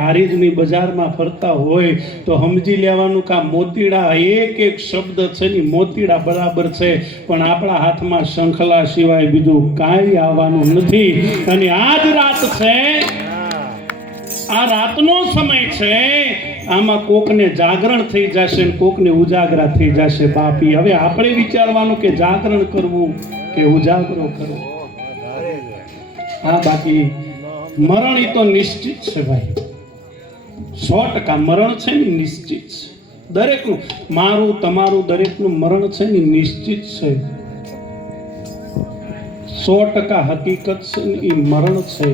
હારીજની બજારમાં ફરતા હોય તો સમજી લેવાનું કે આ મોતીડા એક એક શબ્દ છે ને મોતીડા બરાબર છે, પણ આપણા હાથમાં શંખલા સિવાય બીજું કાંઈ આવવાનું નથી. અને આ જ રાત છે, આ રાતનો સમય છે, આમાં કોકને જાગરણ થઈ જશે ને કોકને ઉજાગરા થઈ જશે. બાપી હવે આપણે વિચારવાનું કે જાગરણ કરવું કે ઉજાગરો કરવો. હા, બાકી મરણ ઈ તો નિશ્ચિત છે ભાઈ, 100% મરણ છે ને નિશ્ચિત છે. દરેકનું, મારું તમારું દરેકનું મરણ છે ને નિશ્ચિત છે, 100% હકીકત છે ને એ મરણ છે.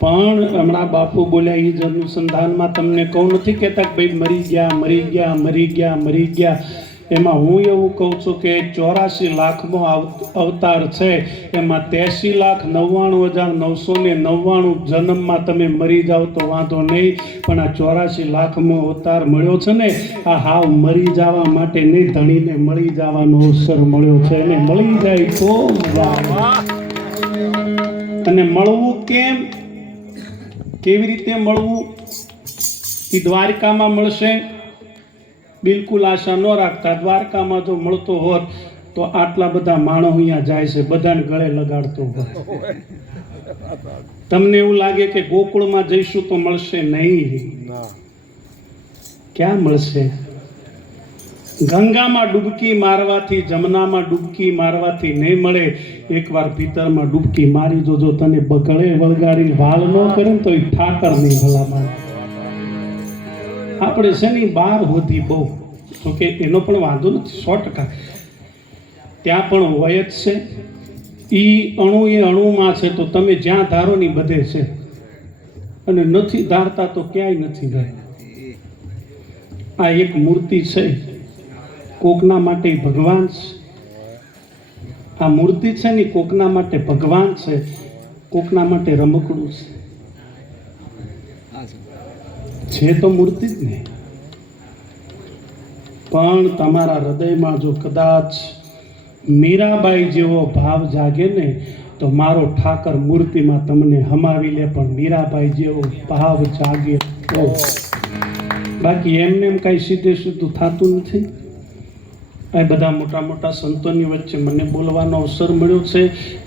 પણ હમણાં બાપુ બોલ્યા એ જ અનુસંધાનમાં તમને કહું નથી કહેતા કે ભાઈ મરી ગયા મરી ગયા મરી ગયા મરી ગયા. એમાં હું એવું કહું છું કે 84 લાખનો અવતાર છે, એમાં 83,99,999 જન્મમાં તમે મરી જાઓ તો વાંધો નહીં, પણ આ 84 લાખનો અવતાર મળ્યો છે ને, આ હાવ મરી જવા માટે નહીં, ધણીને મળી જવાનો અવસર મળ્યો છે. એને મળી જાય તો અને મળવું કેમ, કેવી રીતે મળવું? એ દ્વારકામાં મળશે, બિલકુલ આશા ન રાખતા. દ્વારકામાં જો મળતો હોત તો આટલા બધા માણસો અહીંયા જાય છે, બધાને ગળે લગાડતો હોય. તમને એવું લાગે કે ગોકુળમાં જઈશું તો મળશે? નહીં. ક્યાં મળશે? ગંગામાં ડૂબકી મારવાથી, જમનામાં ડૂબકી મારવાથી નહીં મળે. એકવાર ભીતરમાં ડૂબકી મારી જોજો, તને ગળે વળગાડી વાલ ન કરે તો એ ઠાકર નહીં ભલામાં. આપણે છે ને બાર હોતી બહુ તો કે એનો પણ વાંધો નથી, 100%. ત્યાં પણ હોય જ છે. એ અણુમાં છે તો તમે જ્યાં ધારો ની બધે છે, અને નથી ધારતા તો ક્યાંય નથી ભાઈ. આ એક મૂર્તિ છે, કોકના માટે ભગવાન છે. આ મૂર્તિ છે ને કોકના માટે ભગવાન છે, કોકના માટે રમકડું છે તો મૂર્તિ જ ને. પણ તમારા હૃદયમાં જો કદાચ મીરાબાઈ જેવો ભાવ જાગે ને તો મારો ઠાકર મૂર્તિમાં તમને હમાવી લે. પણ મીરાબાઈ જેવો ભાવ જાગે તો, બાકી એમને એમ કાંઈ સીધે સીધું થતું નથી. આ બધા મોટા મોટા સંતોની વચ્ચે મને બોલવાનો અવસર મળ્યો છે,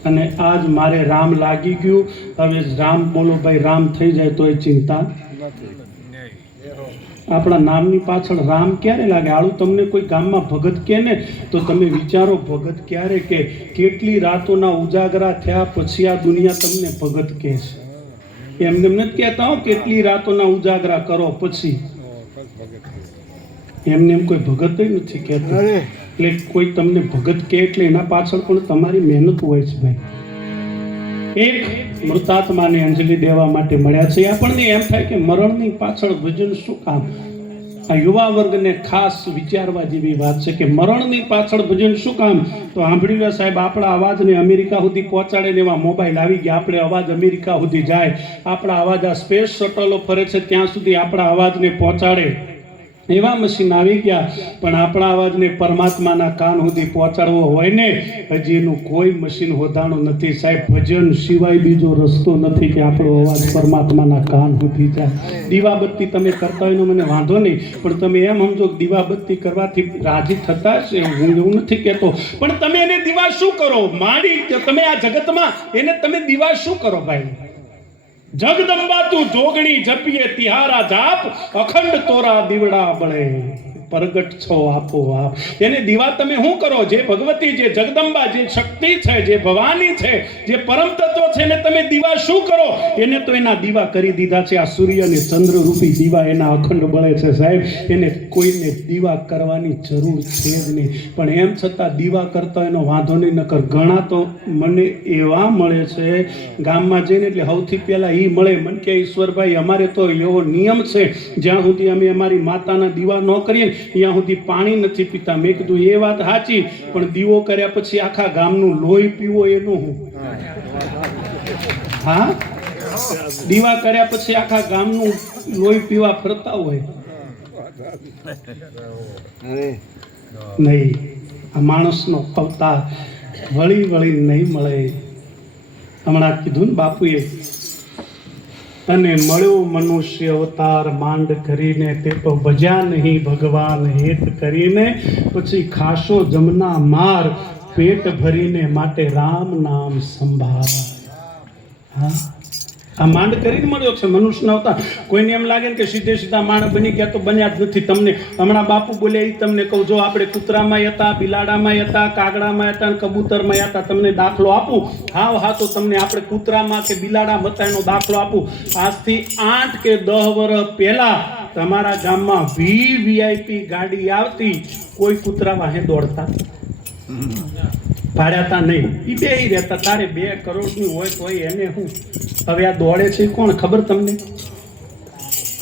અને આજ મારે રામ લાગી ગયું. હવે રામ બોલો ભાઈ, રામ થઈ જાય તો એ ચિંતા નથી. આપણા નામની પાછળ રામ ક્યારે લાગે? આળું તમને કોઈ ગામમાં ભગત કહે ને તો તમે વિચારો ભગત ક્યારે કે? કેટલી રાતોના ઉજાગરા થયા પછી આ દુનિયા તમને ભગત કહે છે. એમને એમ નથી કહેતા હો, કેટલી રાતોના ઉજાગરા કરો પછી. એમને એમ કોઈ ભગત નથી કહેતા. એટલે કોઈ તમને ભગત કહે એટલે એના પાછળ પણ તમારી મહેનત હોય છે ભાઈ. એક મૃતાત્માને અંજલિ દેવા માટે મળ્યા છે. આપણને એમ થાય કે મરણની પાછળ ભજન શું કામ? આ યુવા વર્ગને ખાસ વિચારવા જેવી વાત છે કે મરણની પાછળ ભજન શું કામ? તો સાંભળી લો સાહેબ, આપણા અવાજને અમેરિકા સુધી પહોંચાડે ને એવા મોબાઈલ આવી ગયા. આપણે અવાજ અમેરિકા સુધી જાય, આપણા અવાજ આ સ્પેસ શટલો ફરે છે ત્યાં સુધી આપણા અવાજને પહોંચાડે એવા મશીન આવી ગયા. પણ આપણા અવાજને પરમાત્માના કાન સુધી પહોંચાડવો હોય ને, હજી એનું કોઈ મશીન હોદાણું નથી સાહેબ. ભજન સિવાય બીજો રસ્તો નથી કે આપણો અવાજ પરમાત્માના કાન સુધી જાય. દીવાબત્તી તમે કરતા હોય મને વાંધો નહીં, પણ તમે એમ સમજો કે દીવાબત્તી કરવાથી રાજી થતા હશે, હું એવું નથી કહેતો. પણ તમે એને દીવા શું કરો? માડી તમે આ જગતમાં એને તમે દીવા શું કરો ભાઈ? જગદંબા તું જોગણી જપીએ તિહારા જાપ, અખંડ તોરા દીવડા બળે પ્રગટ છો આપો આપ. એને દીવા તમે શું કરો? જે ભગવતી, જે જગદંબા, જે શક્તિ છે, જે ભવાની છે, જે પરમ તત્વ છે, એને તમે દીવા શું કરો? એને તો એના દીવા કરી દીધા છે. આ સૂર્ય અને ચંદ્ર રૂપી દીવા એના અખંડ બળે છે સાહેબ. એને કોઈને દીવા કરવાની જરૂર છે જ નહીં. પણ એમ છતાં દીવા કરતા એનો વાંધો નહીં. નકર ઘણા તો મને એવા મળે છે ગામમાં જઈને, એટલે સૌથી પહેલા એ મળે મને કે ઈશ્વરભાઈ, અમારે તો એવો નિયમ છે જ્યાં સુધી અમે અમારી માતાના દીવા ન કરીએ ત્યાં સુધી પાણી નથી પીતા. મેં કીધું એ વાત સાચી, પણ દીવો કર્યા પછી આખા ગામનું લોહી પીવો એનું હું? હા, દીવા કર્યા પછી આખા ગામનું લોહી પીવા ફરતા હોય નહીં. આ માણસનો અવતાર વળી વળી નહીં મળે. હમણાં કીધું ને બાપુએ અને મળ્યો મનુષ્ય અવતાર માંડ કરીને, તે તો ભજ્યા નહીં ભગવાન હેત કરીને, પછી ખાશો જમના માર પેટ ભરીને, માટે રામ નામ સંભાળા. હા, આ માંડ કરીને મળ્યો છે મનુષ્ય અવતાર. કોઈને એમ લાગે ને કે સીધે સીધા માણસ બની ગયા, તો બન્યા જ નથી. તમને હમણાં બાપુ બોલ્યા એ તમને કહું, જો આપણે કૂતરામાં હતા, બિલાડામાં હતા, કાગડામાં હતા અને કબૂતરમાં હતા. તમને દાખલો આપું, હા તો તમને આપણે કૂતરામાં કે બિલાડામાં હતા એનો દાખલો આપું. આજથી 8 કે 10 વર્ષ પહેલા તમારા ગામમાં વીઆઈપી ગાડી આવતી, કોઈ કૂતરા વાહે દોડતા ભાડ્યાતા નહીં, એ બે રહેતા. તારે 2 કરોડની હોય તો એને હું. હવે આ દોડે છે કોણ ખબર તમને?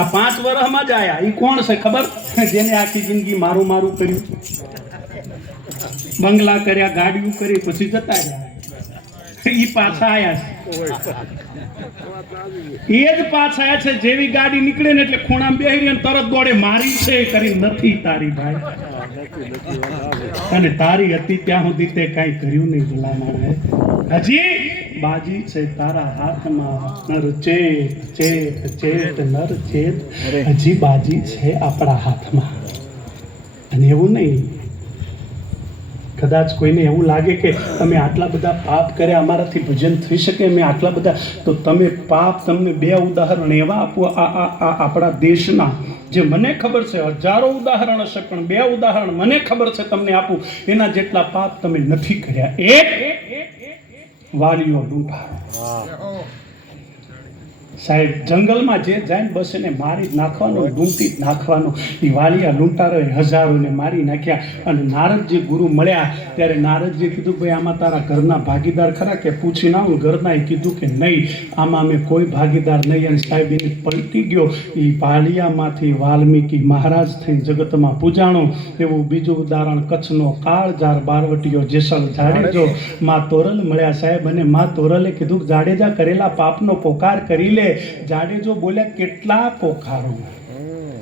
આ 5 વર્ષમાં જ આયા, એ કોણ છે ખબર? જેને આખી જિંદગી મારું કર્યું, બંગલા કર્યા, ગાડીઓ કરી, પછી જતા રહ્યા. એ પાછા આયા છે, એ જ પાછા આયા છે. જેવી ગાડી નીકળે ને એટલે ખૂણામાં બેહી ને તરત દોડે, મારી છે કરી નથી તારી ભાઈ. અને તારી હતી ત્યાં સુધી તે કાંઈ કર્યું નહીં ભલામણ. હજી બાજી છે તારા હાથમાં, નર ચેત નર ચેત, હજી બાજી છે આપણા હાથમાં. અને એવું નહીં, કદાચ કોઈને એવું લાગે કે તમે આટલા બધા પાપ કર્યા, અમારાથી ભજન થઈ શકે, મેં આટલા બધા, તો તમે પાપ, તમને 2 ઉદાહરણ એવા આપો આપણા દેશના, જે મને ખબર છે. હજારો ઉદાહરણ હશે, પણ 2 ઉદાહરણ મને ખબર છે તમને આપું, એના જેટલા પાપ તમે નથી કર્યા. એક વાલીઓ લૂંટારો. સાહેબ, જંગલમાં જે જાય બસ એને મારી જ નાખવાનો, ડૂંટી જ નાખવાનો. એ વાલિયા લૂંટારોએ હજારોને મારી નાખ્યા. અને નારદજી ગુરુ મળ્યા ત્યારે નારદજી કીધું, ભાઈ આમાં તારા ઘરના ભાગીદાર ખરા કે? પૂછી ના. ઘરનાએ કીધું કે નહીં, આમાં અમે કોઈ ભાગીદાર નહીં. અને સાહેબ એને પલટી ગયો. એ વાલિયામાંથી વાલ્મીકી મહારાજ થઈને જગતમાં પૂજાણો. એવું બીજું ઉદાહરણ કચ્છનો કાળજાર બારવટીયો જેસલ જાડેજો માં તોરલ મળ્યા સાહેબ. અને માં તોરલે કીધું, જાડેજા કરેલા પાપનો પોકાર કરી લે. જાડેજો બોલ્યા, કેટલા પોકારો?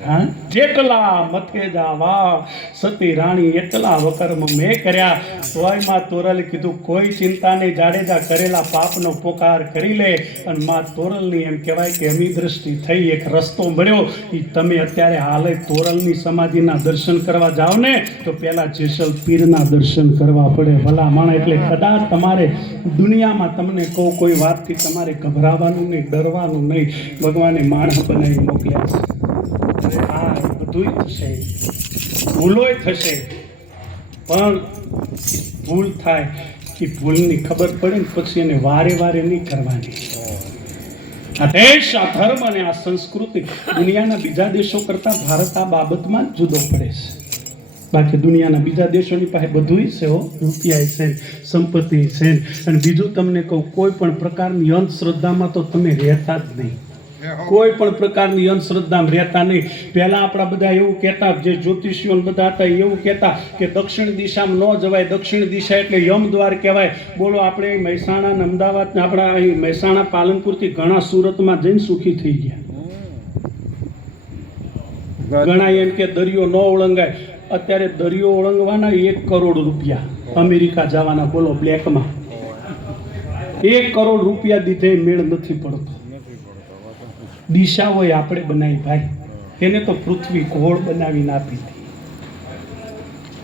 હા, જેટલા મથે જાવા સતી રાણી એટલા વકર્મ મેં કર્યા. તોય માં તોરલે કીધું, કોઈ ચિંતા નહીં, જાડેજા કરેલા પાપનો પોકાર કરી લે. અને માં તોરલની એમ કહેવાય કે અમી દ્રષ્ટિ થઈ, એક રસ્તો મળ્યો. એ તમે અત્યારે હાલે તોરલની સમાધિના દર્શન કરવા જાઓ ને, તો પહેલા જેસલ પીરના દર્શન કરવા પડે ભલા માણસ. એટલે કદાચ તમારે દુનિયામાં તમને કોઈ વાતથી તમારે ગભરાવાનું નહીં, ડરવાનું નહીં. ભગવાને માણસ બનાવી મોકલ્યા છે. હા, બધું થશે, ભૂલોય થશે, પણ ભૂલ થાય કે ભૂલની ખબર પડે ને પછી એને વારે નહીં કરવાની. આ દેશ, આ ધર્મ અને આ સંસ્કૃતિ દુનિયાના બીજા દેશો કરતા ભારત આ બાબતમાં જ જુદો પડે છે. બાકી દુનિયાના બીજા દેશોની પાસે બધું છે, રૂપિયા છે, સંપત્તિ છે. અને બીજું તમને કહું, કોઈ પણ પ્રકારની અંધશ્રદ્ધામાં તો તમે રહેતા જ નહીં. કોઈ પણ પ્રકારની અંધશ્રદ્ધામાં રહેતા નહીં. પહેલા આપણા બધા એવું કહેતા, જે જ્યોતિષીઓ બધા હતા એવું કહેતા કે દક્ષિણ દિશામાં ન જવાય. દક્ષિણ દિશા એટલે યમદ્વાર કહેવાય. બોલો, આપણે મહેસાણા, અમદાવાદ, આપણા અહીં મહેસાણા, પાલનપુરથી ઘણા સુરતમાં જઈને સુખી થઈ ગયા. ઘણા એમ કે દરિયો ન ઓળંગાય. અત્યારે દરિયો ઓળંગવાના 1 કરોડ રૂપિયા અમેરિકા જવાના. બોલો, બ્લેકમાં 1 કરોડ રૂપિયા દીધે મેળ નથી પડતો. દિશાઓ આપણે બનાવી ભાઈ, એને તો પૃથ્વી ગોળ બનાવીને આપી હતી.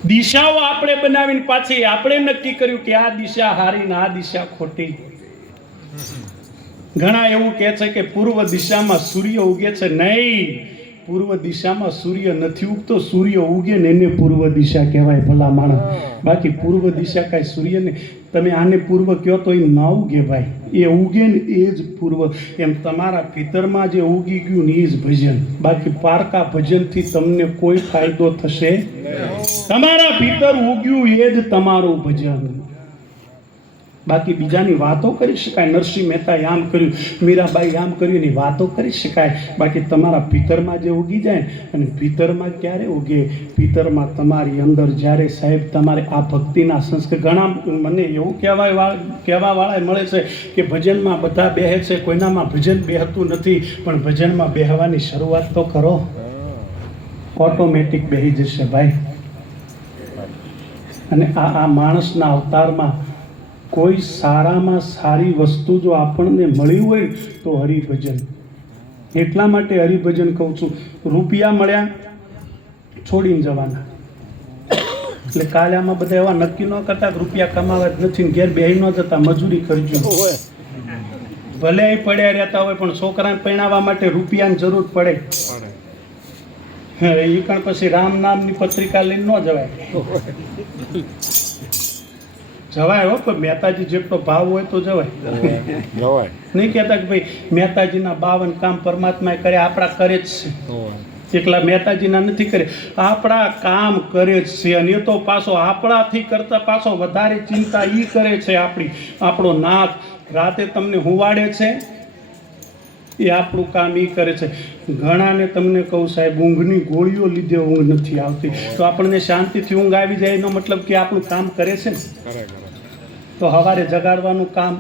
દિશાઓ આપણે બનાવીને પાછી આપણે નક્કી કર્યું કે આ દિશા હારી ને આ દિશા ખોટી. ઘણા એવું કહે છે કે પૂર્વ દિશામાં સૂર્ય ઉગે છે. નહીં, પૂર્વ દિશામાં સૂર્ય નથી ઉગતો. સૂર્ય ઉગે ને એને પૂર્વ દિશા કહેવાય ભલા માણસ. બાકી પૂર્વ દિશા કાંઈ સૂર્ય ને તમે આને પૂર્વ કહો તો એ ના ઉગે ભાઈ. એ ઉગે ને એ જ પૂર્વ. એમ તમારા ભીતરમાં જે ઉગી ગયું ને એ જ ભજન. બાકી પારકા ભજનથી તમને કોઈ ફાયદો થશે? તમારા ભીતર ઉગ્યું એ જ તમારું ભજન. બાકી બીજાની વાતો કરી શકાય. નરસિંહ મહેતાએ આમ કર્યું, મીરાબાઈ આમ કર્યું, એની વાતો કરી શકાય. બાકી તમારા ભીતરમાં જે ઉગી જાય, અને ભીતરમાં ક્યારે ઉગે? ભીતરમાં તમારી અંદર જ્યારે સાહેબ તમારે આ ભક્તિના સંસ્કાર. ઘણા મને એવું કહેવાવાળા મળે છે કે ભજનમાં બધા બેહે છે, કોઈનામાં ભજન બેહતું નથી. પણ ભજનમાં બેહવાની શરૂઆત તો કરો, ઓટોમેટિક બેહી જશે ભાઈ. અને આ માણસના અવતારમાં કોઈ સારામાં સારી વસ્તુ જો આપણને મળી હોય તો હરિભજન. એટલા માટે હરિભજન કહું છું, રૂપિયા મળ્યા છોડીને જવાના. એટલે કાલે આમાં બધા એવા નક્કી ન કરતા કે રૂપિયા કમાવા જ નથી, ઘેર બેહી ન જતા, મજૂરી કરજો. ભલે એ પડ્યા રહેતા હોય પણ છોકરાને પરણાવવા માટે રૂપિયાની જરૂર પડે. એ પણ પછી રામ નામની પત્રિકા લઈને ન જવાય. જવાય હો, પણ મહેતાજી જેટલો ભાવ હોય તો જવાય. નહીં કહેતા કે ભાઈ મહેતાજીના 52 કામ પરમાત્માએ કરે, આપણા કરે જ છે. એકલા મહેતાજીના નથી કરે, આપણા કામ કરે જ છે. અને એ તો પાછો આપણાથી કરતા પાછો વધારે ચિંતા એ કરે છે આપણી. આપણો નાથ રાતે તમને હુવાડે છે, એ આપણું કામ એ કરે છે. ઘણાને તમને કહું સાહેબ, ઊંઘની ગોળીઓ લીધે ઊંઘ નથી આવતી, તો આપણને શાંતિથી ઊંઘ આવી જાય એનો મતલબ કે આપણું કામ કરે છે ને. તો સવારે જગાડવાનું કામ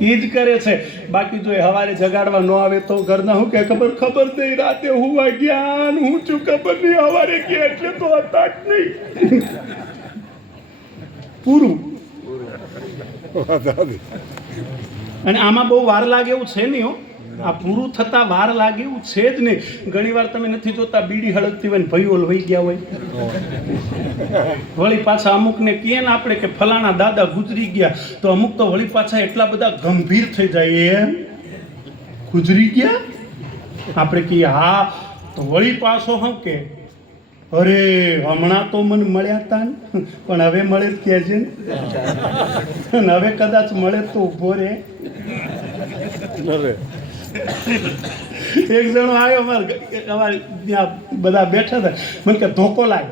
એ જ કરે છે. બાકી જો એ સવારે જગાડવા ન આવે તો ઘરના શું કે ખબર નહીં, રાતે હુવા ગયા, હું છું ખબર નહીં, સવારે ગયા એટલે તો હતા જ નહીં. પૂરું. અને આમાં બહુ વાર લાગે એવું છે નહીં હો. આ પૂરું થતા વાર લાગે એવું છે જ નહીં. ઘણી વાર તમે નથી જોતા, બીડી હળગતી હોય ને ભાઈઓ વહી ગયા હોય, વળી પાછા અમુકને કહે ને આપણે કે ફલાણા દાદા ગુજરી ગયા, તો અમુક તો વળી પાછા એટલા બધા ગંભીર થઈ જાય, એમ ગુજરી ગયા. આપણે કહીએ હા, તો વળી પાછો શું કે અરે હમણાં તો મને મળ્યા હતા ને, પણ હવે મળે જ કે છે ને, હવે કદાચ મળે તો ઊભો રે. એક જણો આવ્યો અમારે ત્યાં બધા બેઠા હતા, મને કે ધોકો લાય.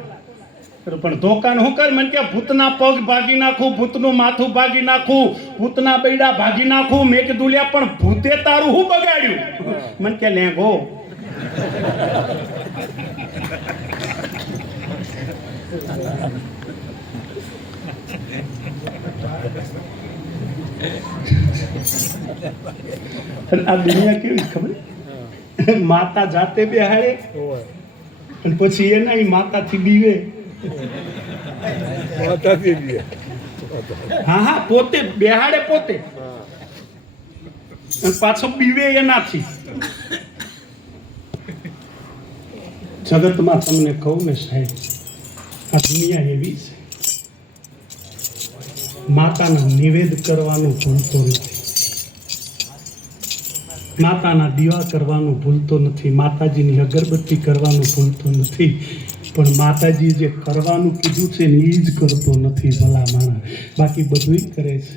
પણ ધોકાને શું કર? મને કે ભૂતના પગ ભાગી નાખું, ભૂતનું માથું ભાગી નાખું, ભૂતના બૈડા ભાગી નાખું. મેં કીધું લ્યા પણ ભૂતે તારું શું બગાડ્યું? મને કે લેંગો. આ દુનિયા કેવી ખબર? માતા જાતે બેહાડે અને પછી એના માતાથી બીવે. હા, પોતે બેહાડે પોતે અને પાછો બીવે એનાથી. જગતમાં તમને કહું ને સાહેબ, આ દુનિયા એવી છે, માતાના નિવેદ કરવાનું ભૂલતો નથી, માતાના દીવા કરવાનું ભૂલતો નથી, માતાજીની અગરબત્તી કરવાનું ભૂલતો નથી, પણ માતાજી જે કરવાનું કીધું છે ને એ જ કરતો નથી ભલા માણસ. બાકી બધું કરે છે.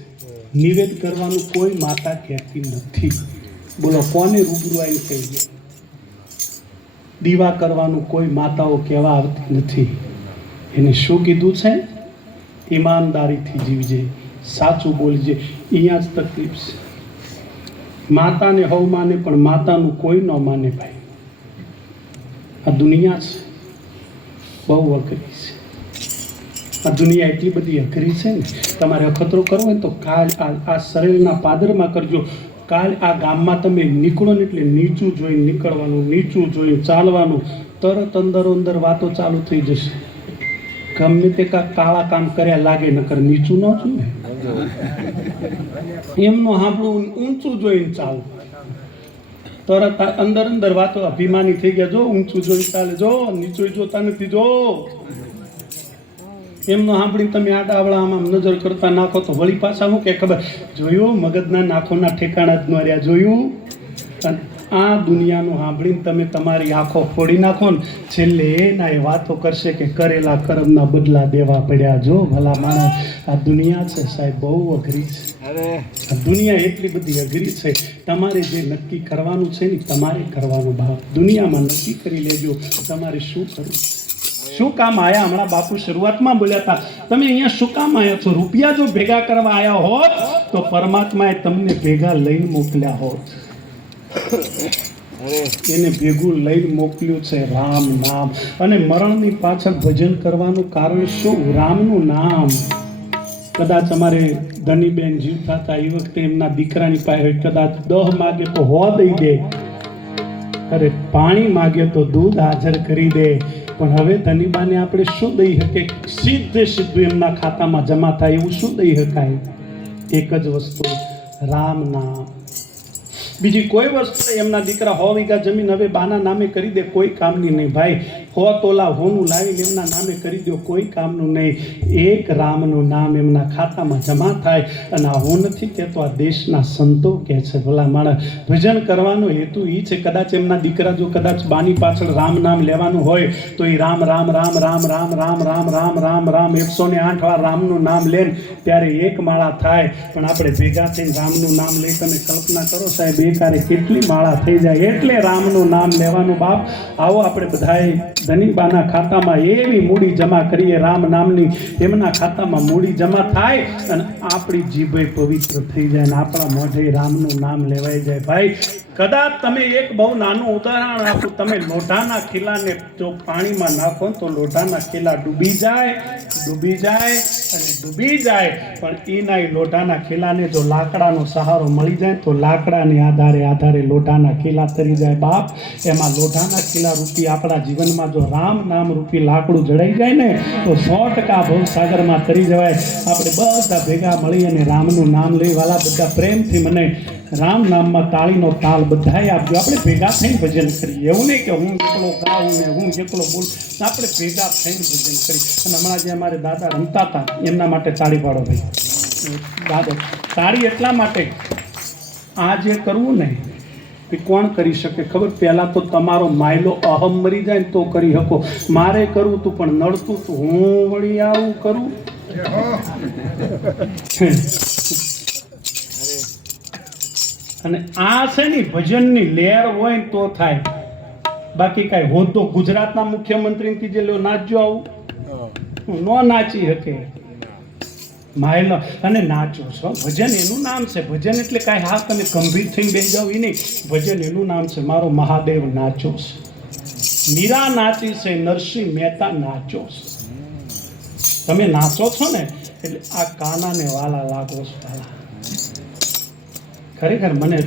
નિવેદ કરવાનું કોઈ માતા કહેતી નથી. બોલો કોને રૂબરૂ આવીને કહીએ? દીવા કરવાનું કોઈ માતાઓ કહેવા આવતી નથી. એને શું કીધું છે? ઈમાનદારીથી જીવજે, સાચું બોલજે. અહીંયા જ તકલીફ છે. માતાને હવ માને પણ માતાનું કોઈ ન માને ભાઈ. આ દુનિયા છે બહુ અઘરી છે. આ દુનિયા એટલી બધી અઘરી છે ને, તમારે અખતરો કરવો હોય તો કાલ આ શરીરના પાદરમાં કરજો. કાલ આ ગામમાં તમે નીકળો ને એટલે નીચું જોઈને નીકળવાનું, નીચું જોઈને ચાલવાનું. તરત અંદરો અંદર વાતો ચાલુ થઈ જશે. ગમે તે કાળા કામ કર્યા લાગે, નકર નીચું ન જોઈએ. એમનું સાંભળવું, ઊંચું જોઈને ચાલવું. તરત અંદર અંદર વાતો અભિમાની થઈ ગયા. જો ઊંચું જોઈ ચાલે, જો નીચું જોતા નથી, જો એમનો સાંભળીને તમે આડાવડા આમાં નજર કરતા નાખો તો વળી પાછા હું કે ખબર જોયું, મગજના નાખોના ઠેકાણા જ ન રહ્યા. જોયું? અને આ દુનિયાનું સાંભળીને તમે તમારી આંખો ફોડી નાખો ને, છેલ્લે એના એ વાતો કરશે કે કરેલા કર્મના બદલા દેવા પડ્યા. જો ભલા માણસ, આ દુનિયા છે સાહેબ બહુ અઘરી છે. આ દુનિયા એટલી બધી અઘરી છે. તમારે જે નક્કી કરવાનું છે ને તમારે કરવાનું ભાવ. દુનિયામાં નક્કી કરી લેજો તમારે શું કરવું, શું કામ આયા. હમણાં બાપુ શરૂઆતમાં બોલ્યા હતા, તમે અહીંયા શું કામ આવ્યા છો? રૂપિયા જો ભેગા કરવા આવ્યા હોત તો પરમાત્માએ તમને ભેગા લઈને મોકલ્યા હોત. એને ભેગું લઈને મોકલ્યું છે રામ નામ. અને મરણની પાછળ ભજન કરવાનું કારણ શું? રામનું નામ. કદાચ અમારે ધનીબેન જીવતા હતા એ વખતે એમના દીકરાની પાસે કદાચ 10 માગે તો હો દઈ દે, અરે પાણી માગે તો દૂધ હાજર કરી દે. પણ હવે ધનીબાને આપણે શું દઈ શકીએ? સીધું એમના ખાતામાં જમા થાય એવું શું દઈ શકાય? એક જ વસ્તુ, રામ નામ. બીજી કોઈ વસ્તુ એમના દીકરા 100 વીઘા જમીન હવે બાના નામે કરી દે, કોઈ કામની નહીં ભાઈ. 100 તોલા હોનું લાવીને એમના નામે કરી દો, કોઈ કામનું નહીં. એક રામનું નામ એમના ખાતામાં જમા થાય. અને આ હું નથી કહેતો, આ દેશના સંતો કહે છે. ભલા માણસ, ભજન કરવાનો હેતુ એ છે. કદાચ એમના દીકરા જો કદાચ બાની પાછળ રામ નામ લેવાનું હોય તો એ રામ રામ રામ રામ રામ રામ રામ રામ રામ રામ 108 વાર રામનું નામ લે ત્યારે એક માળા થાય. પણ આપણે ભેગા થઈને રામનું નામ લઈ, તમે કલ્પના કરો સાહેબ, એકારે કેટલી માળા થઈ જાય. એટલે રામનું નામ લેવાનું બાપ. આવો આપણે બધાએ ધનીબાના ખાતામાં એવી મૂડી જમા કરીએ, રામ નામની એમના ખાતામાં મૂડી જમા થાય અને આપણી જીભે પવિત્ર થઈ જાય અને આપણા મોઢે રામનું નામ લેવાઈ જાય. ભાઈ કદાચ તમે એક બહુ નાનું ઉદાહરણ આપો, તમે લોઢાના ખીલાને જો પાણીમાં નાખો તો લોઢાના ખીલા ડૂબી જાય અને ડૂબી જાય. પણ એના લોઢાના ખીલાને જો લાકડાનો સહારો મળી જાય તો લાકડાને આધારે લોઢાના ખીલા તરી જાય. બાપ, એમાં લોઢાના ખીલા રૂપી આપણા જીવનમાં જો રામ નામ રૂપી લાકડું જડાઈ જાય ને તો 100% ભવસાગરમાં તરી જવાય. આપણે બધા ભેગા મળી અને રામનું નામ લઈ. વાલા બધા પ્રેમથી મને રામ નામમાં તાળીનો તાલ બધાએ આપજો. આપણે ભેગા થઈને ભજન કરીએ. એવું નહીં કે હું એકલો ગાઉં ને હું એકલો બોલું. આપણે ભેગા થઈને ભજન કરીએ. અને હમણાં જે અમારે દાદા રમતા હતા એમના માટે તાળી પાડો ભાઈ. દાદા તાળી એટલા માટે, આ જે કરવું ને એ કોણ કરી શકે ખબર? પહેલાં તો તમારો માયલો અહમ મરી જાય ને તો કરી શકો. મારે કરવું તું પણ નડતું તું, હું વળી આવું કરું. અને આ છે ને ભજનની લહેર હોય ને તો થાય. બાકી કાંઈ હોત તો ગુજરાતના મુખ્યમંત્રીથી જે લો નાચજો આવું ન નાચી શકે. માયલો અને નાચો છો. ભજન એનું નામ છે. ભજન એટલે કાંઈ હા તમે ગંભીર થઈને બેસી જાઓ એ નહીં. ભજન એનું નામ છે. મારો મહાદેવ નાચો છે, મીરા નાચી છે, નરસિંહ મહેતા નાચો છે. તમે નાચો છો ને એટલે આ કાનાને વાલા લાગો છો. વાલા ખરેખર મને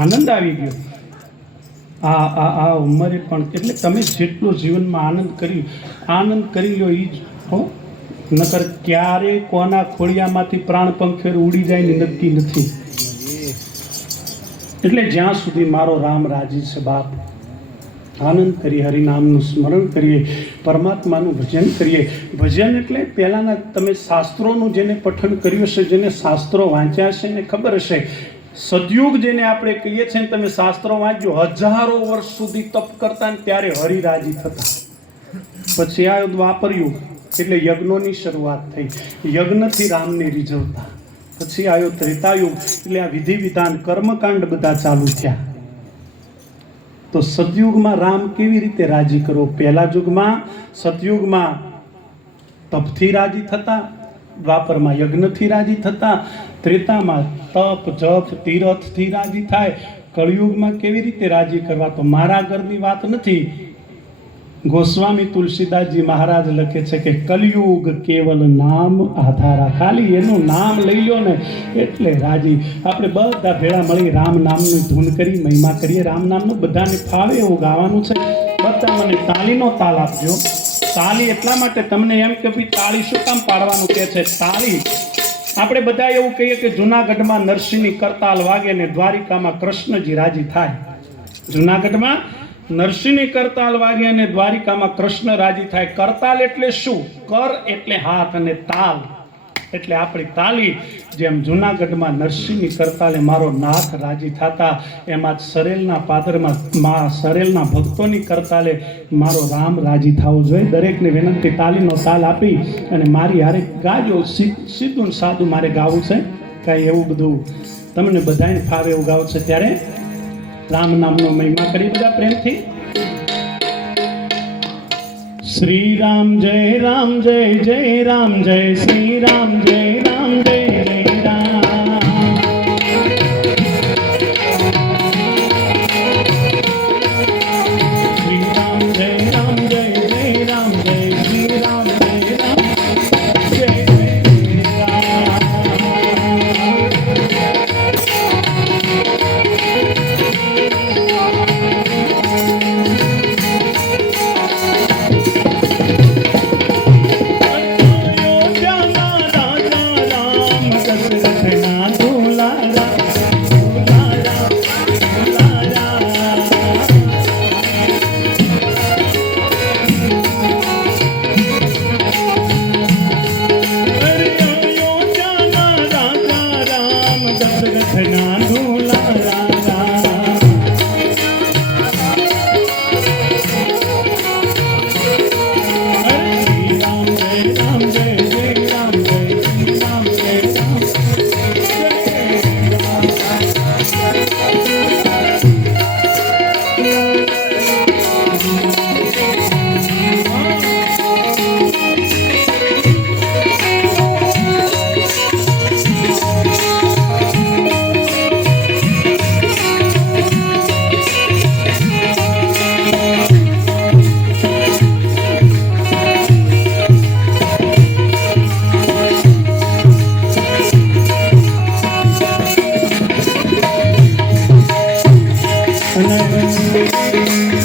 આનંદ આવી ગયો આ ઉંમરે પણ. એટલે તમે જેટલો જીવનમાં આનંદ કરી લો એ જ હો. નકર ક્યારે કોના ખોળિયામાંથી પ્રાણ પંખેર ઉડી જાય ને નક્કી નથી. એટલે જ્યાં સુધી મારો રામ રાજી છે બાપ, આનંદ કરીએ, હરિનામનું સ્મરણ કરીએ, પરમાત્માનું ભજન કરીએ. ભજન એટલે પહેલાંના તમે શાસ્ત્રોનું જેને પઠન કર્યું હશે, જેને શાસ્ત્રો વાંચ્યા હશે ને ખબર હશે. સતયુગ જેને આપણે કહીએ છીએ ને, તમે શાસ્ત્રો વાંચજો, 1000 વર્ષ સુધી તપ કરતા ને ત્યારે હરિરાજી થતા. પછી આવ્યો દ્વાપર યુગ એટલે યજ્ઞોની શરૂઆત થઈ. યજ્ઞથી રામને રીઝવતા. પછી આવ્યો ત્રેતાયુગ એટલે આ વિધિ વિધાન કર્મકાંડ બધા ચાલુ થયા. તો સતયુગમાં રામ કેવી રીતે રાજી કરો? પહેલા યુગમાં સતયુગમાં તપથી રાજી થતા, દ્વાપરમાં યજ્ઞથી રાજી થતા, ત્રેતામાં તપ જપ તીરથથી રાજી થાય. કળિયુગમાં કેવી રીતે રાજી કરવા? તો મારા ઘરની વાત નથી. ગોસ્વામી તુલસીદાસજી મહારાજ લખે છે કે કલયુગ કેવલ નામ આધારા. ખાલી એનું નામ લઈ લો ને એટલે રાજી. આપણે બધા ભેળા મળી રામ નામની ધૂન કરી, મહિમા કરીએ. રામ નામનું બધાને ફાવે એવું ગાવાનું છે. બધા મને તાલીનો તાલ આપજો. તાલી એટલા માટે તમને એમ કે ભાઈ તાળી શું કામ પાડવાનું કહે છે? તાળી આપણે બધા એવું કહીએ કે જુનાગઢમાં નરસિંહની કરતાલ વાગે ને દ્વારિકામાં કૃષ્ણજી રાજી થાય. જુનાગઢમાં નરસિંહની કરતાલ વાગે અને દ્વારિકામાં કૃષ્ણ રાજી થાય. કરતાલ એટલે શું? કર એટલે હાથ અને તાલ એટલે આપણી તાલી. જેમ જુનાગઢમાં નરસિંહની કરતાલે મારો નાથ રાજી થતા, એમાં સરેલના પાદરમાં સરેલના ભક્તોની કરતાલે મારો રામ રાજી થવો જોઈએ. દરેકને વિનંતી, તાલીનો તાલ આપી અને મારી હારે ગાજો. સીધું સાદું મારે ગાવું છે, કાંઈ એવું બધું તમને બધાને ફાવે એવું ગાવું છે. ત્યારે રામ નામનો મહિમા કરી બધા પ્રેમથી. શ્રી રામ જય રામ જય જય રામ જય શ્રી રામ જય રામ જય જય રામ. શ્રી રામ જય રામ જય જય રામ જય શ્રી રામ જય રામ જય જય રામ.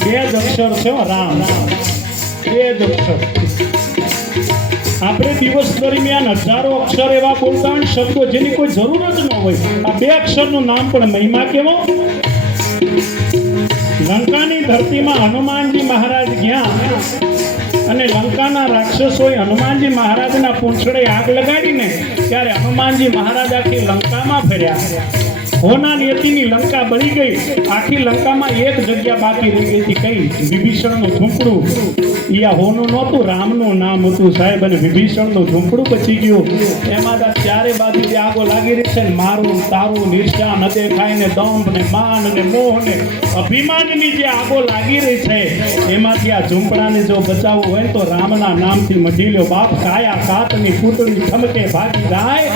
બે જ અક્ષર છે રામ, બે જ અક્ષર. આપણે દિવસ દરમિયાન હજારો અક્ષર એવા બોલતા હોય શબ્દો જેની કોઈ જરૂર જ ન હોય. આ બે અક્ષરનું નામ પણ મહિમા કેવો. લંકાની ધરતીમાં હનુમાનજી મહારાજ ગયા અને લંકાના રાક્ષસોએ હનુમાનજી મહારાજના પૂંછડે આગ લગાડીને ત્યારે હનુમાનજી મહારાજ આખી લંકામાં ફર્યા. હોના નિયતિની લંકા બળી ગઈ. આખી લંકામાં એક જગ્યા બાકી રહી ગઈ હતી. કઈ? વિભીષણનું ઝૂંપડું. યા હોનું નહોતું, રામનું નામ હતું સાહેબ. અને વિભીષણનું ઝૂંપડું બચી ગયું. એમાં ચારે બાજુ જે આગો લાગી રહી છે ને, મારું તારું નિર્જા ન દેખાય ને, દંભ ને માન ને મોહ ને અભિમાનની જે આગો લાગી રહી છે એમાંથી આ ઝૂંપડાને જો બચાવવું હોય તો રામના નામથી મઢી લ્યો બાપ. કાયા કાતની પૂતળી ઠમકે ભાગી જાય.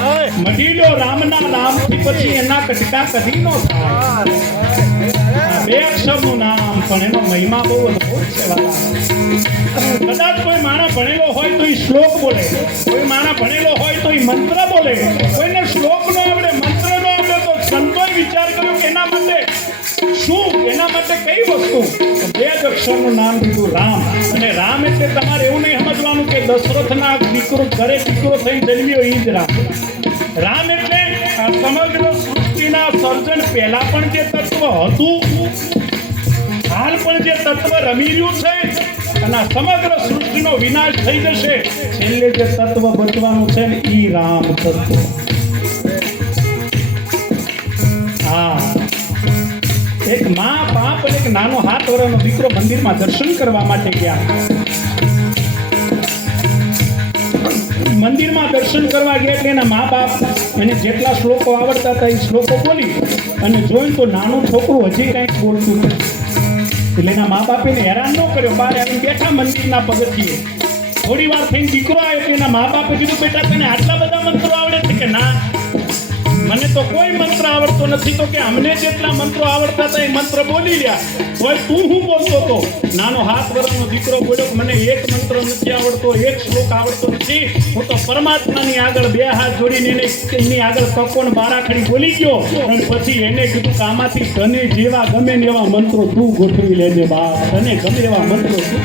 મઢી લ્યો રામના નામથી, પછી એના કટકા કદી નો થાય. બે અક્ષરનું નામ પણ એનો મહિમા બહુ અદભુત છે. કદાચ કોઈ માણસ ભણેલો હોય તો એ શ્લોક બોલે, કોઈ માણસ ભણેલો હોય તો એ મંત્ર બોલે. કોઈને શ્લોક નો આવડે, મંત્ર નો આવડે તો સંતોએ વિચાર કર્યો કે એના માટે શું, એના માટે કઈ વસ્તુ? બે જ અક્ષરનું નામ દીધું રામ. અને રામ એટલે તમારે એવું નહીં સમજવાનું કે દશરથના દીકરો ઘરે દીકરો થઈ જન્મ્યો એ જ રામ. રામ એટલે સમગ્ર સૃષ્ટિના સર્જન પહેલા પણ જે તત્વ હતું, હાલ પણ જે તત્વ રમી રહ્યું છે, અને સમગ્ર સૃષ્ટિનો વિનાશ થઈ જશે, છેલ્લે જે તત્વ બચવાનું છે ને ઈ રામ તત્વ. હા, એક મા બાપ અને એક નાનો 7 વર્ષનો દીકરો મંદિરમાં દર્શન કરવા માટે ગયા. મંદિરમાં દર્શન કરવા ગયા એટલે એના મા બાપ એને જેટલા શ્લોકો આવડતા હતા એ શ્લોકો બોલી અને જોયું તો નાનું છોકરું હજી કંઈક બોલતું નથી. એટલે એના મા બાપે હેરાન ન કર્યો. બહાર આવીને બેઠા મંદિરના પગથિયે. થોડી વાર થઈને દીકરો આવ્યો એટલે એના મા બાપે કીધું બેટા તને આટલા બધા મંત્રો આવડે છે? કે ના, મને તો કોઈ મંત્ર આવડતો નથી. તો કે અમને જેટલા મંત્રો આવડતા હતા એ મંત્ર બોલી રહ્યા. કોઈ તું હું બોલતો હતો? નાનો 7 વર્ષનો દીકરો બોલ્યો કે મને એક મંત્ર નથી આવડતો, એક શ્લોક આવડતો નથી. હું તો પરમાત્માની આગળ 2 હાથ જોડીને એની આગળ કકોણ બારાખડી બોલી ગયો. અને પછી એને કીધું કે આમાંથી તને જેવા ગમે ને એવા મંત્રો તું ગોઠવી લેજે બાપ. તને ગમે એવા મંત્રો તું.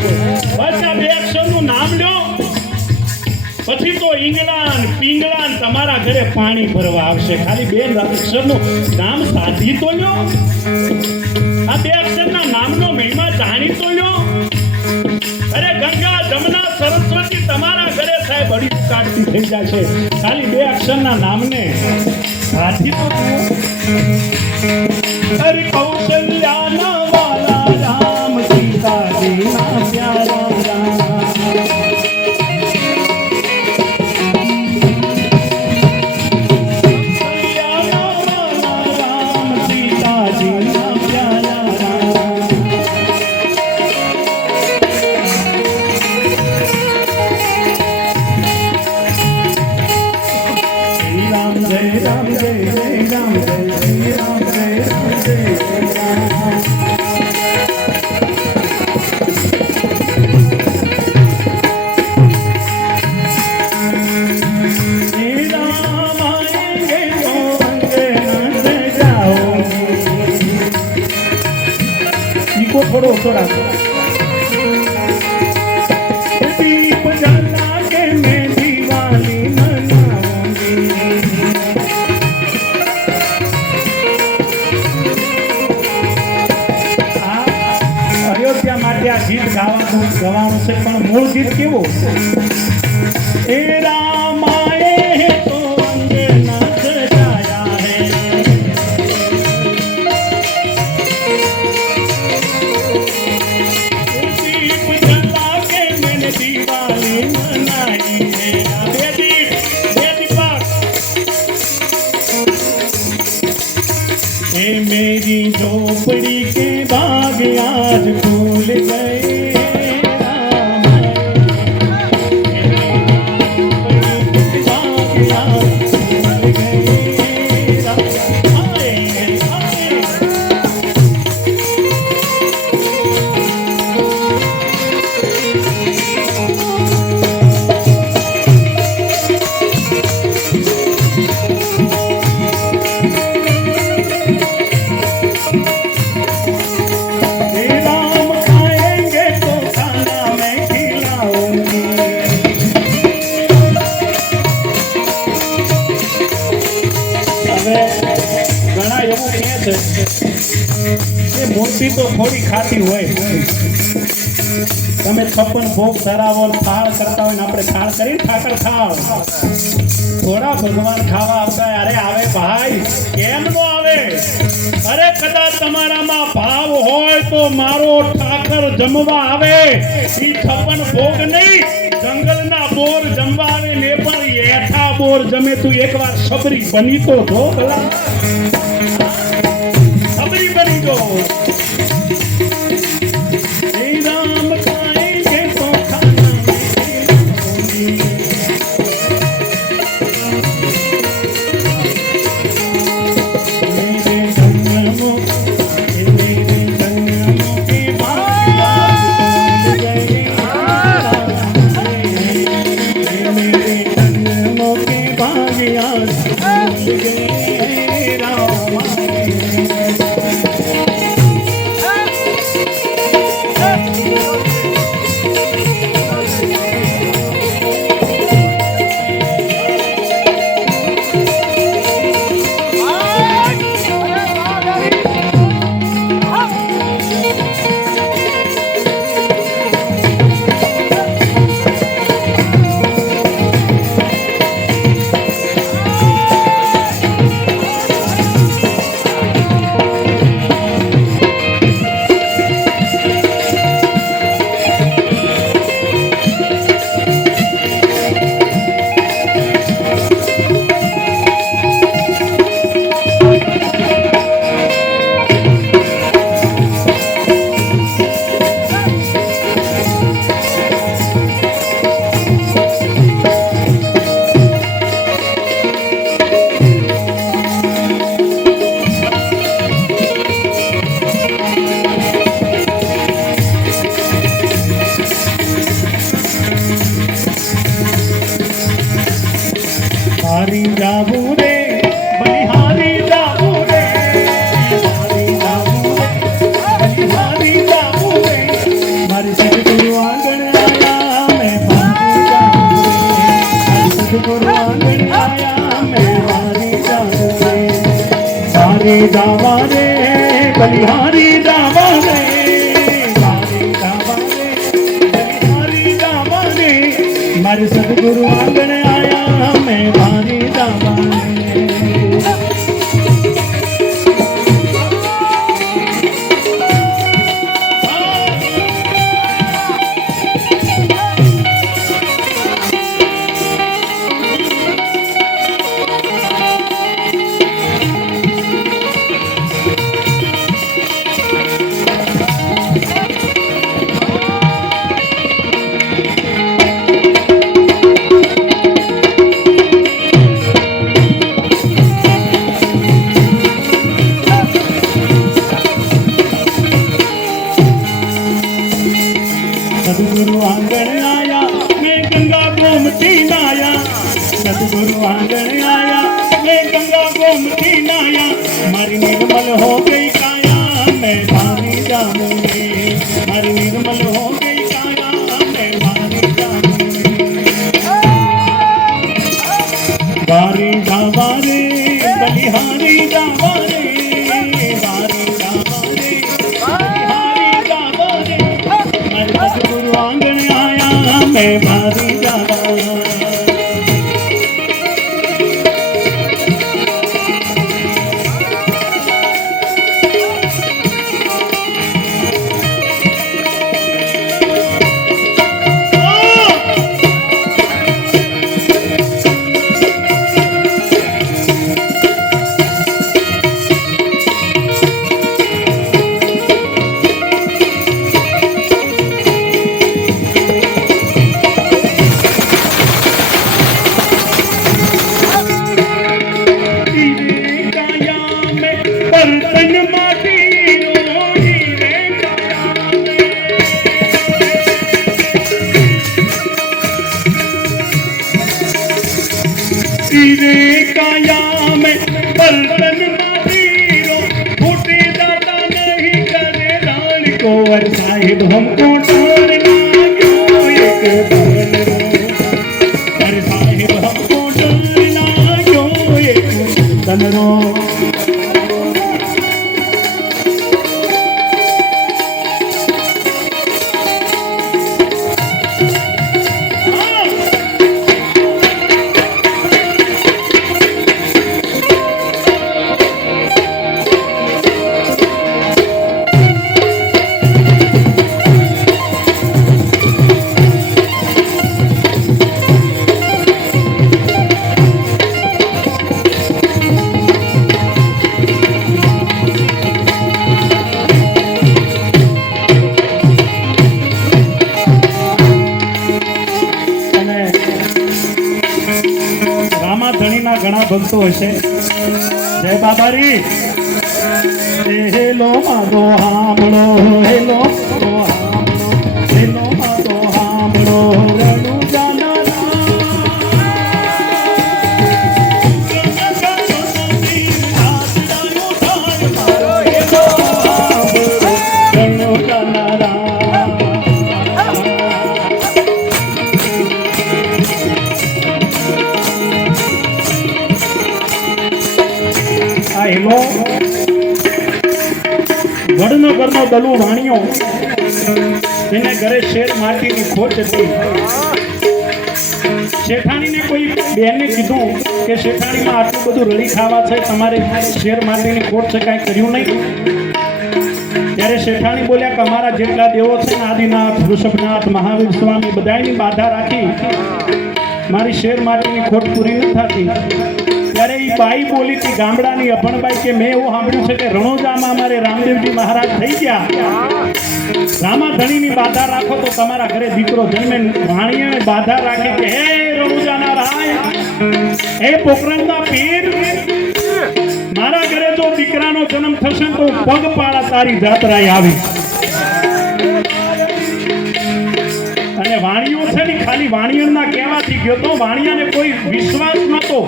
બસ આ 2 અક્ષરનું નામ લ્યો, પછી તો ઈંગળાન પિંગળાન તમારા ઘરે પાણી ભરવા આવશે. ખાલી 2 અક્ષરનું નામ સાધી તો લ્યો. આ 2 અક્ષરના નામનો મહિમા જાણી તો લ્યો. અરે ગંગા જમના સરસ્વતી તમારા ઘરે સાહેબ અડી કાઢતી થઈ જાય છે. ખાલી 2 અક્ષરના નામને સાધી તો લ્યો. અરે કૌશલ્યાના વાલા રામ સીતાજીના પ્યારા રામ. થોડો થોડા दीप जला के मैं दिवाली मनाऊंगी. અયોધ્યા માટે આ ગીત ગવાનું છે, પણ મૂળ ગીત કેવું? એ રામાએ તો અંગના સજાયા હે. मेरी झोपड़ी के बाग आज फूल गए. મૂર્તિ તો થોડી ખાતી હોય. તમે 56 ભોગ ધરાવો ને થાળ કરતા હોય ને આપણે થાળ કરી ઠાકર થાળ થોડા ભગવાન ખાવા આવતા અરે આવે ભાઈ કેમ નો આવે? અરે કદાચ તમારામાં ભાવ હોય તો મારો ઠાકર જમવા આવે. ઈ 56 ભોગ નહીં, જંગલના બોર જમવા આવે ને પણ એઠા બોર જમે. તું એકવાર સબરી બની તો જો ભલા, સબરી બની જો. શ્રી રામ ખાएंगे तो खाना मेरे जन्मों की बात मेरे जन्मों की बात हारी जाबू रे बलिहारी जाबू रे, हारी जाबू रे बलिहारी जाबू रे, मारी सतगुरु आंगण आया मैं हारी जाबू रे, मारी सतगुरु आंगण आया मैं हारी जाबू रे. हारी जावा रे बलिहारी जावा रे, हारी जावा रे बलिहारी जावा रे, मारी सतगुरु आंगण आया मैं भारी जावा रे. सतगुरु आंगण आया मैं गंगा गोमती नाया, सतगुरु आंगण आया मैं गंगा गोमती नाया, मारी निर्मल हो गई काया मैं भारी जाऊं रे, मारी निर्मल हो गई काया मैं भारी जाऊं रे. भारी जावा रे बलिहारी जावा रे, भारी जावा रे बलिहारी जावा रे, मारी सतगुरु आंगण आया मैं भारी जावा. काया में बर्तन मातीरो फूटे जाता नहीं करे दान को, और साहिब हमको डालना क्यों एक दान रो, और साहिब हमको डालना क्यों एक दान रो. ભક્તો હશે. જય બાબારી. હેલો મારો હામળો, હેલો મારો હામળો, હેલો મારો હામળો, રણુ જાનારા રણુ જાનારા. આ હેલો ઘરનો દલુ વાણિયો, એને ઘરે શેર માટીની ખોટ હતી. શેઠાણીને કોઈ બેનને કીધું કે શેઠાણીમાં આટલું બધું રળી ખાવા છે, તમારે શેર માટીની ખોટ છે, કાંઈ કર્યું નહીં. ત્યારે શેઠાણી બોલ્યા કે અમારા જેટલા દેવો છે ને, આદિનાથ, વૃષભનાથ, મહાવીર સ્વામી, બધાની બાધા રાખી મારી શેર માટીની ખોટ પૂરી નથી થતી. ત્યારે એ બાઈ બોલી હતી, ગામડાની અભણબાઈ, કે મેં એવું સાંભળ્યું છે કે રણોજામાં અમારે રામદેવજી મહારાજ થઈ ગયા, રામા ધણીની બાધા રાખો તો તમારા ઘરે દીકરો જન્મે. વાણીએ બાધા રાખી કે હે રણોજાના રાય, હે પોકરણના પીર, મારા ઘરે જો દીકરાનો જન્મ થશે તો પગપાળા તારી જાત્રાએ આવી. અને વાણિયો છે ને, ખાલી વાણિયરના કહેવાથી ગયો તો, વાણિયાને કોઈ વિશ્વાસ નહોતો.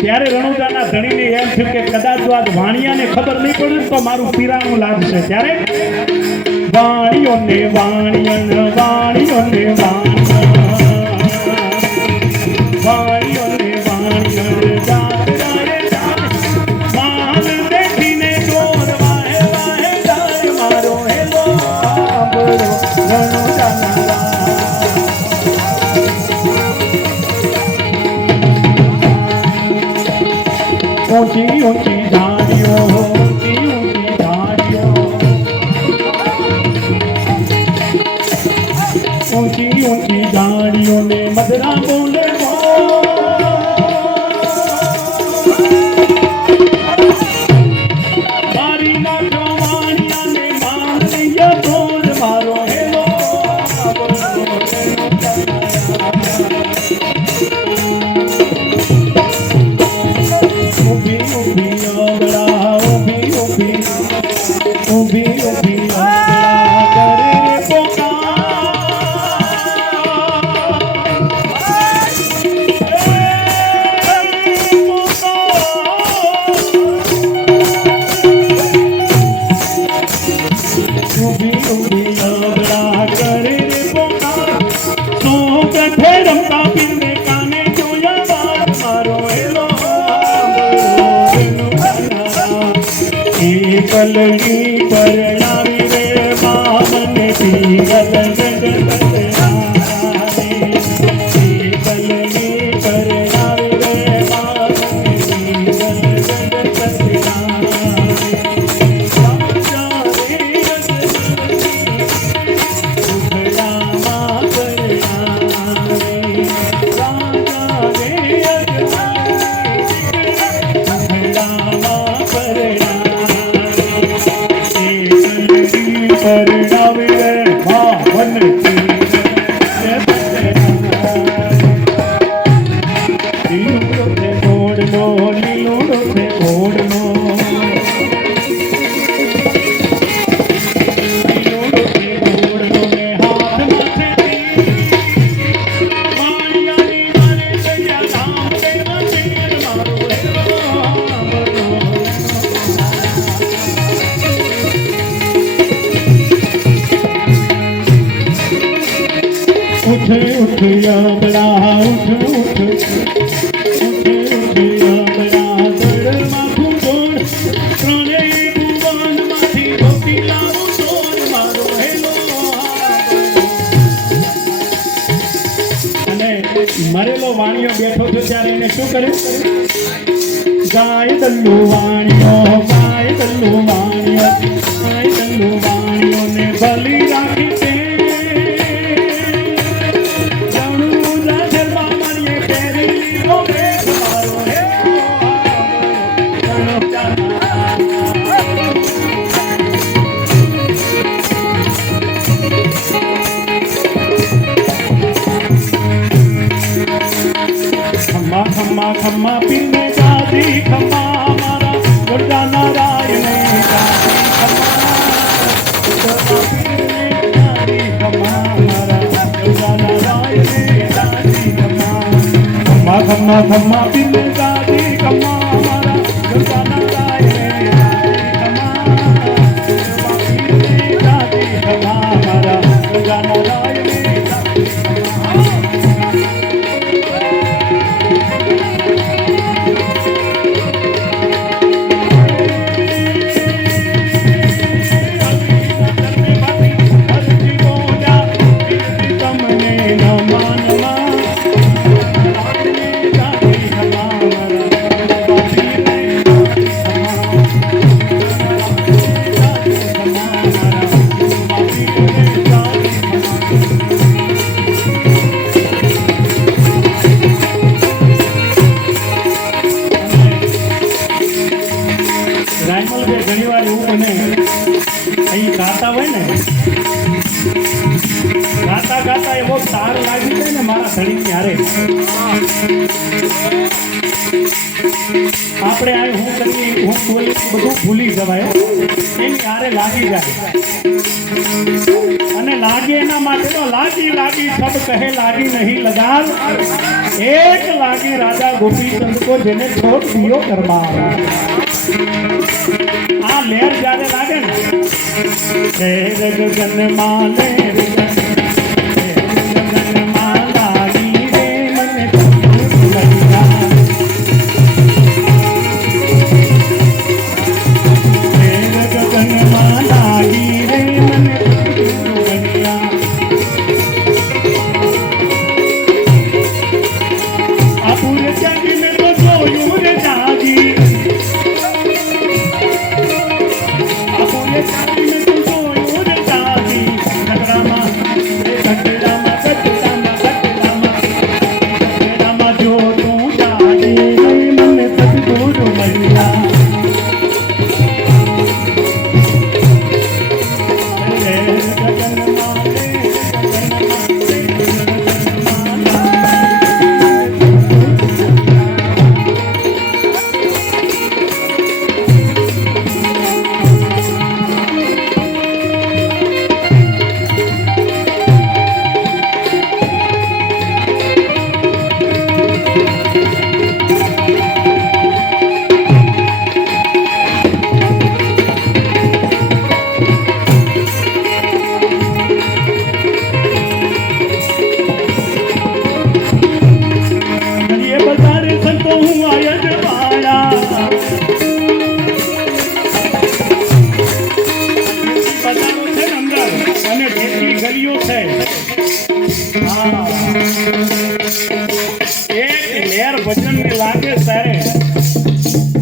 ત્યારે રણુજાના ધણીને એમ થયું કે કદાચ જો આજ વાણિયાને ખબર નહીં પડે તો મારું પીરાણું લાગશે. ત્યારે વાણિયોને વાણિયન, વાણિયોને વાણિયોને વાણિયન જાત્રાએ માન દેખીને ચોર વાહે વાહે જાય મારો હેલો આંબળો રણુજાના. ઊંચી ઊંચી ઝાડીઓ, ઊંચી ઊંચી ઝાડીઓ, ઊંચી ઊંચી ઝાડીઓને મધરા બોલે મારી નાખો વાણિયાને માન દઈએ બોલ મારો હેલો. ઊભી ઊભી આંગળા, ઊભી ઊભી, ઊભી ઊભી આંગળા કરે રે પોકાર. ઊભી ઊભી આંગળા કરે રે પોકાર. સો કઠે રમતા પીરને કાને જોયા બાર મારો હેલો. કલગી પરણાવી રે મામને પીગલ કલગી પરણાવી રે મામને उठ उठ याबड़ा उठ उठ उठ उठ याबड़ा दड़ माथું જોડ ત્રણે ભુવન માંથી ગોપી લાવું જોડ મારો હેલો. અને મરેલો વાણિયો બેઠો છે ત્યારે એને શું કર્યું? ગાય દલ્લુ વાણિયો, ગાય દલ્લુ વાણિયો, ગાય દલ્લુ વાણિયો ને બલી રાખી તે खम्मा खम्मा खम्मा पीने जा खम्मा खम्मा बिन दादी खम्मा हमारा गंगाना गाए खम्मा दादी खम्मा हमारा गंगाना गाए ઘણી વાર એવું બને અહીં ગાતા હોય ને ગાતા ગાતા એવો તાર લાગી જાય ને મારા ધણીની હારે આપણે આ હું કરી હું બોલી બધું ભૂલી જવાય એની હારે લાગી જાય અને લાગે એના માટે તો લાગી લાગી સબ કહે લાગી નહીં લગાલ એક લાગી રાજા ગોપીચંદ को જેને છોડ દિયો કરબાર આ લહેર જ્યારે લાગે ને ગગન માલે ગગન માલાગી રે મને ગગન માલાગી રે મને આ પૂરે જાગી મેં તો જોયું રે જાગી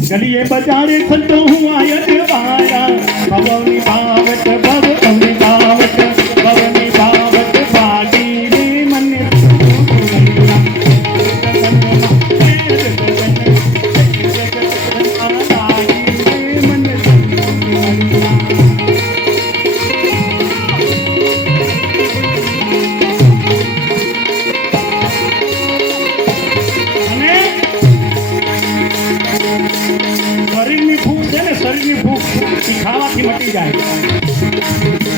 गलिए बजारे संतो हूँ आया देवाया भवनी भावट भवनी भावट भवनी भावट बागी रे मन ખાવાથી મટી જાય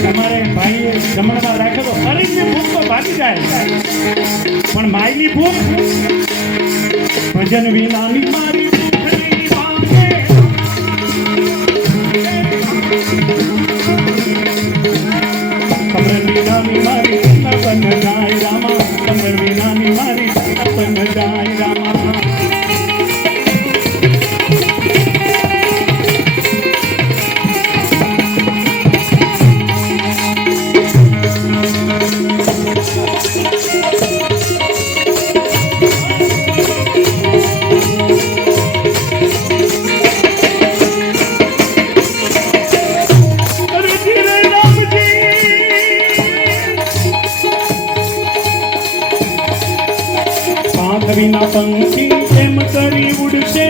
તમારે ભાઈએ જમણમાં રાખે તો શરીરની ભૂખ તો ભાગી જાય પણ માયની ભૂખ ભજન વિનાની મારી ભૂખ નહીં ભાગે કમર વિનાની મારી તપન જાય રામા કમર વિનાની મારી તપન જાય રામા વિના પંખી પ્રેમ કરી ઉડશે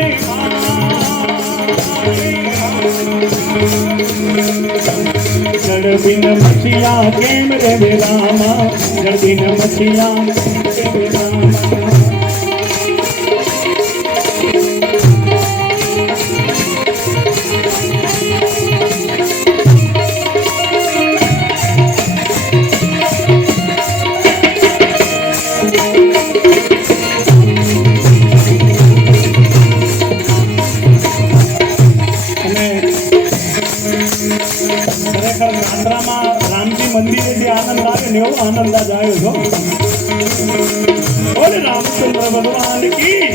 જળ બિન મછિયા કેમ રે રામા જળ બિન મછિયા કેમ રામા મંદિરે જે આનંદ આવે ને એવો આનંદ આજ આવ્યો છો. બોલે રામચંદ્ર ભગવાન કી.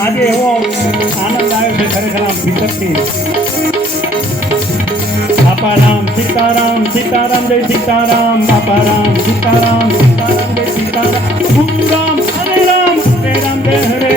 આજે એવો આનંદ આવ્યો છે ખરેખર આમ ભીતરથી. બાપા રામ સીતારામ સીતારામ જય સીતારામ. બાપા રામ સીતારામ સીતારામ જય સીતારામ. ગુરુ રામ હરે રામ હરે રામ જય હરે